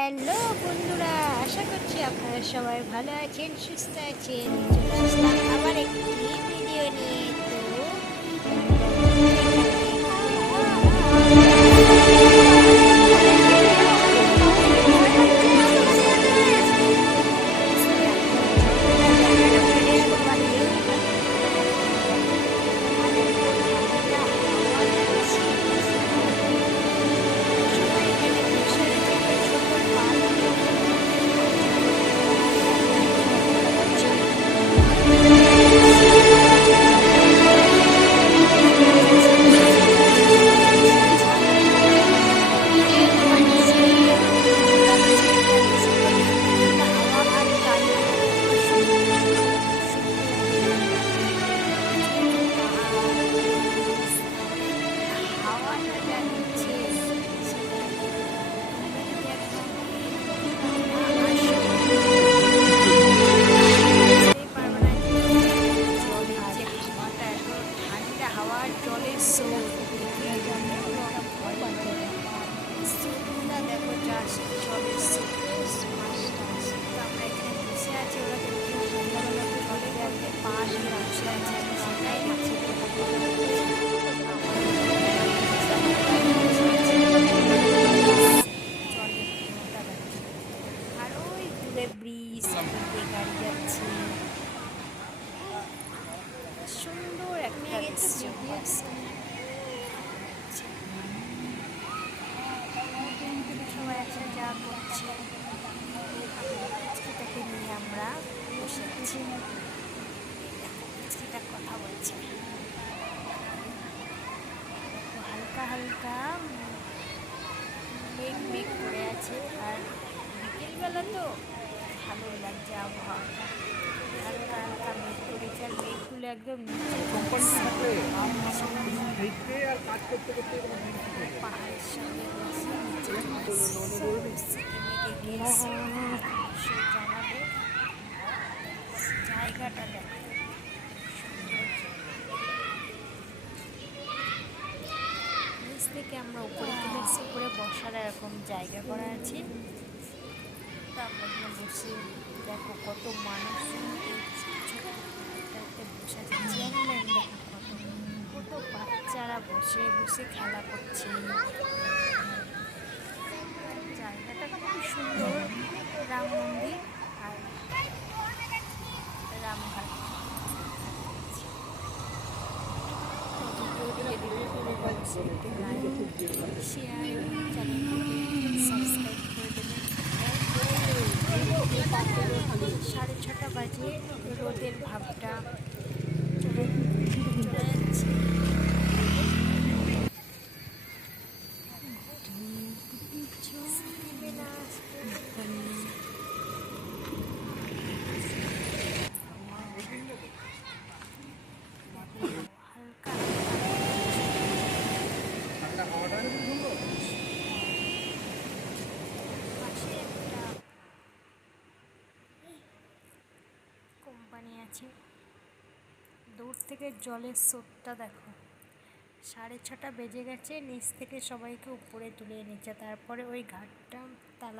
Hello বন্ধুরা, আশা করছি আপনারা সবাই ভালো আছেন, সুস্থ আছেন। চলে আসলাম আবার একটি ভিডিও নিয়ে। জলের স্রোত দেখো, জলের স্রোত আমরা এখানে বসে আছি। ওরা কিন্তু সন্ধ্যাবেলা জলের মধ্যে পাশ বসে আছে, সেটাই আর ওই দূরে ব্রিজ, গাড়ি যাচ্ছে, সুন্দর একটা দৃশ্য। সবাই একসাথে যা করছে, পুচকিটাকে নিয়ে আমরা বসে আছি। পুচকিটা কথা বলছে, হালকা হালকা মেঘ মেঘ করে আছে। আর বিকেলবেলা তো ভালোই লাগছে আবহাওয়াটা, হালকা হালকা মেঘ করেছে। আর মেঘগুলো একদম পাহাড়ের সঙ্গে জানাবে। জায়গাটা দেখো, নিচ থেকে আমরা উপরে তুলে এসে উপরে বসার এরকম জায়গা করা আছে। তো আমরা এখানে বসে দেখো কত মানুষ বসে আছে, চেয়ারম্যান দেখো কত বাচ্চারা বসে বসে খেলা করছে। জায়গাটা খুব সুন্দর। রাম মন্দির আর রামঘাট। শেয়ার সাবস্ক্রাইব করে দেবেন। 6:30 বাজে, রোদের ভাবটা চলে যাচ্ছে। কোম্পানি আছে, দূর থেকে জলের স্রোতটা দেখো। 6:30 বেজে গেছে, নিচ থেকে সবাইকে উপরে তুলে এনেছে, তারপরে ওই ঘাটটা তালা